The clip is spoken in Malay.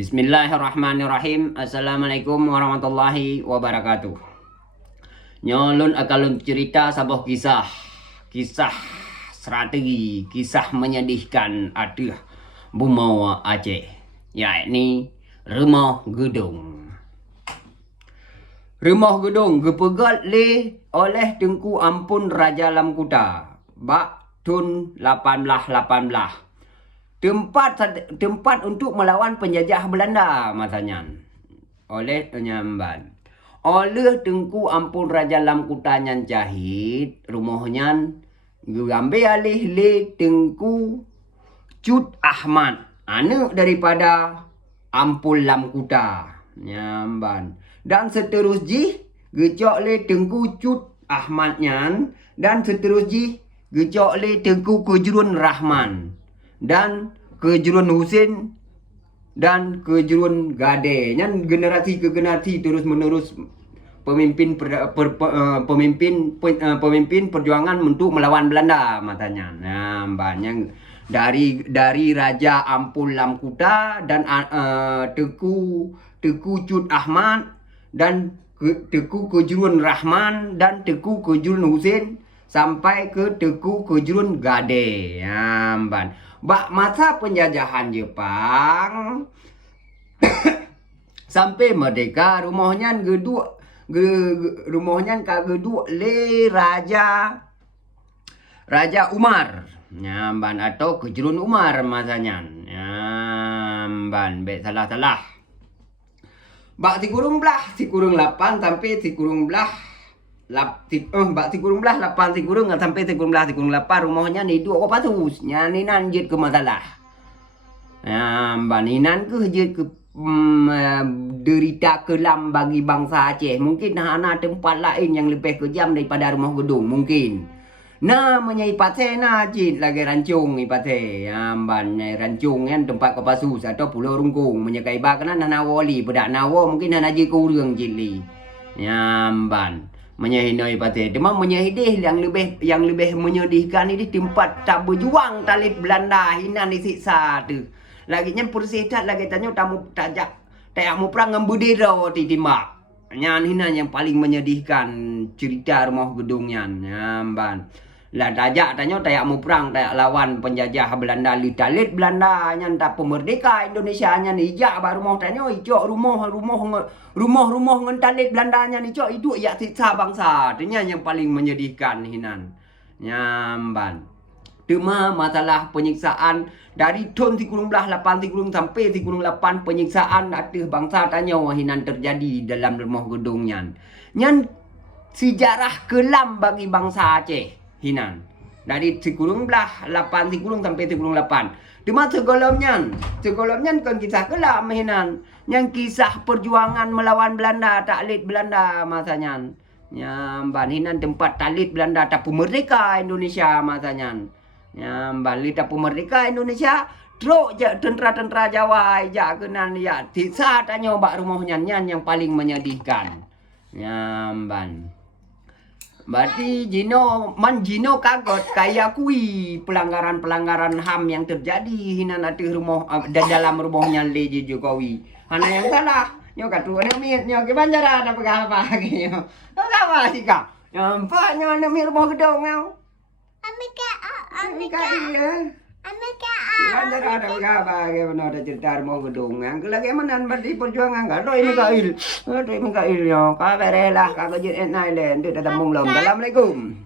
Bismillahirrahmanirrahim. Assalamualaikum warahmatullahi wabarakatuh. Nyolun akalun cerita sebuah kisah strategi, kisah menyedihkan aduh Bumawa Aceh, yakni Rumah Gedung. Rumah Gedung gepegat oleh Tengku Ampun Raja Lam Kuta bak tahun 1818. Tempat untuk melawan penjajah Belanda masanya oleh Nyamban. Oleh Tengku Ampun Raja Lam Kuta nyan Jahit, rumahnya diambil alih le Tengku Cut Ahmad, anak daripada Ampun Lam Kuta Nyamban. Dan seterusnya gecok le Tengku Cut Ahmad nyan, dan seterusnya gecok le Tengku Kejurun Rahman dan Kejurun Husin dan Kejurun Gade. Nyan generasi ke generasi terus menerus pemimpin perjuangan untuk melawan Belanda matanya. Nah, banyak dari Raja Ampun Lam Kuta dan Tengku Cut Ahmad dan Tengku Kejurun Rahman dan Tengku Kejurun Husin sampai ke Tengku Kejurun Gade. Namban. Bak masa penjajahan Jepang sampai merdeka, rumahnya geduk le Raja Umar Nyamban atau Kejurun Umar masanya. Nyamban baik salah. Bak si kurung 8 sampai si kurung belah 8 sampai 8 rumahnya ni dua apa tu nyani nanjit ke masalah. Baninan ke hejit ke derita kelam bagi bangsa Aceh. Mungkin ada tempat lain yang lebih kejam daripada Rumah Gedung mungkin. Namanya Ipate najit lagi rancung Ipate. Rancung kan tempat Kopassus atau Pulau Rungkung menyekai bakana nanawali bedak nawa mungkin naji kurang jili. Nyamban menyahinoi Ipate. Demam menyahidih yang lebih menyedihkan ini tempat tak berjuang talib Belanda hina disiksa tu. Lagi nya persitat lagi tanya tamu tajak tak mau perang ngembudira di timbak. Nyan hina yang paling menyedihkan cerita Rumah Gedungnya. Nyamban. Lah tajak tanya tak mau perang tak lawan penjajah Belanda li talib Belanda nyan tak pemerdeka Indonesia nyan ijak ba rumah tanya ijak rumah ngan talib Belanda nyan ijak itu ya siksa bangsa. Tanya yang paling menyedihkan hinan. Nyamban. Cuma masalah penyiksaan dari tahun 18 sampai 18 penyiksaan atas bangsa tanya hinan terjadi dalam Rumah Gedungnya. Nyan sejarah kelam bagi bangsa Aceh hinan. Dari 18 sampai 18. Cuma segolamnya kan kisah kelam hinan. Yang kisah perjuangan melawan Belanda, taklid Belanda masanya. Nyamban hinan tempat taklid Belanda tak pemerdeka Indonesia masanya. Nyamban lita pemerdeka Indonesia truk je tentera Jawa ja kenan ya tiksa tanya bak rumahnya nyan yang paling menyedihkan. Nyamban. Berarti Jino kagot kaya kui pelanggaran HAM yang terjadi hinan ati rumah dan dalam rumahnya Leji Jokowi. Hana yang salah. Nyo katu nemit nyo ke banjara ada apa nyo. Apa sih kak? Nampak nyo nemit Rumah Gedung ngau. Amika banjara ada apa ke benar ada cerita Rumah Gedung yang lagi menan berdi perjuangan enggak do ini Mikail. Aduh Mikail yo. Ka berelah ka gejit naik len. Assalamualaikum.